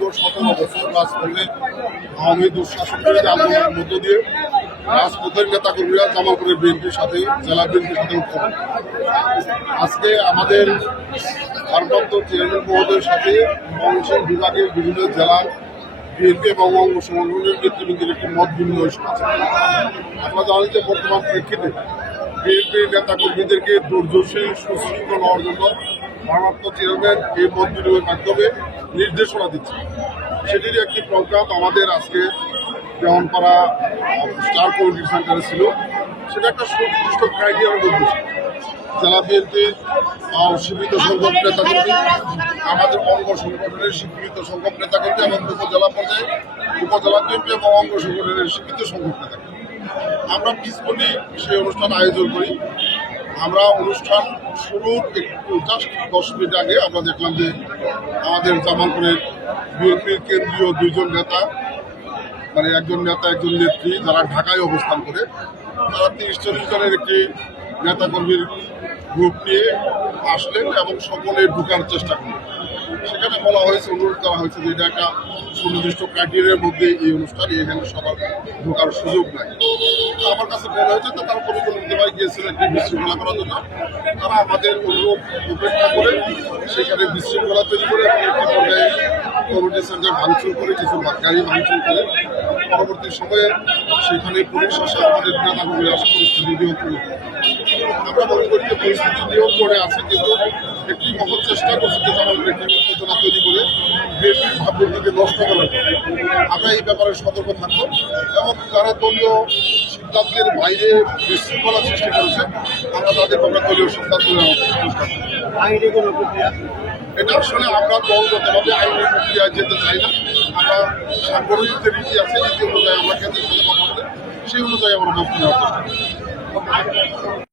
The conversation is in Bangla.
দীর্ঘ 17 বছর রাজপথে আওয়ামী দুঃশাসনের আন্দোলনের মধ্য দিয়ে রাজপথের নেতাকর্মীরা জামালপুরের বিএনপির সাথে জেলা বিএনপির সাথে উঠতে আজকে আমাদের ভারপ্রাপ্ত চেয়ারম্যান মহোদয়ের সাথে ময়মনসিংহ বিভাগের বিভিন্ন জেলার বিএনপি এবং অঙ্গ সংগঠনের নেতৃবৃন্দের একটি মত বিনিময় আছে। আপনারা জানেন যে বর্তমান প্রেক্ষিতে বিএনপির নেতাকর্মীদেরকে দুর্দর্শী সুশৃঙ্খল হওয়ার জন্য ভারপ্রাপ্ত চেয়ারম্যান এই মত বিনিময়ের মাধ্যমে নির্দেশনা দিচ্ছে। সেটির একটি প্রোগ্রাম আমাদের আজকে দেওয়ানপাড়া স্টার কমিউনিটি সেন্টারে ছিল। সেটা একটা সুনির্দিষ্ট ক্রাইটেরিয়ার মধ্যে জেলা বিএনপির স্বীকৃত সংখ্যক নেতাকর্মী, আমাদের অঙ্গ সংগঠনের স্বীকৃত সংখ্যক নেতাকর্মী এবং উপজেলা পর্যায়ে উপজেলা বিএনপি এবং অঙ্গ সংগঠনের স্বীকৃত সংখ্যক নেতাকর্মী আমরা পিসফুলি সেই অনুষ্ঠান আয়োজন করি। আমরা অনুষ্ঠান শুরুর একটু জাস্ট 10 মিনিট আগে আমরা দেখলাম যে আমাদের জামালপুরের বিএনপির কেন্দ্রীয় দুইজন নেতা, মানে একজন নেতা একজন নেত্রী, যারা ঢাকায় অবস্থান করে, তারা 30-40 জনের একটি নেতাকর্মীর গ্রুপ নিয়ে আসলেন এবং সকলে ঢোকার চেষ্টা করলেন। সেখানে বলা হয়েছে, অনুরোধ করা হয়েছে যে এটা একটা সুনির্দিষ্ট ক্রাইটেরিয়ার মধ্যে এই অনুষ্ঠান, এখানে সবার ঢোকার সুযোগ নাই। আমার কাছে মনে হয়েছে যে তারা পরিকল্পিত ভাই গিয়েছিলেন একটি বিশৃঙ্খলা করার জন্য। তারা আমাদের অনুরোধ উপেক্ষা করে সেখানে বিশৃঙ্খলা তৈরি করে একটি পর্যায়ে কমিউনিটি সেন্টার ভাঙচুর করে, কিছু গাড়ি ভাঙচুর করে পরবর্তী সময়ে সেখানে পুলিশ আসে, আমাদের নেতাকর্মীরা আসে, পরিস্থিতি নিয়ন্ত্রণে। আমরা মনে করি যে পরিস্থিতি নিয়ন্ত্রণে আছে, কিন্তু একটি মহৎ চেষ্টা করছে যে আমাদের একটি উত্তেজনা তৈরি করে বিএনপির ভাবমূর্তিকে নষ্ট করার জন্য। আমরা এই ব্যাপারে সতর্ক থাকবো এবং যারা দলীয় সিদ্ধান্তের বাইরে বিশৃঙ্খলা সৃষ্টি করেছে আমরা তাদের ব্যাপারে দলীয় সিদ্ধান্ত নেওয়ার চেষ্টা করব। এটা আসলে আমরা দলগতভাবে আইনি প্রক্রিয়ায় যেতে চাই না। আমরা সাংগঠনিক যে রীতি আছে রীতি অনুযায়ী আমরা কেন্দ্রের সাথে কথা বলে সেই অনুযায়ী আমরা ব্যবস্থা নেওয়ার চেষ্টা করি।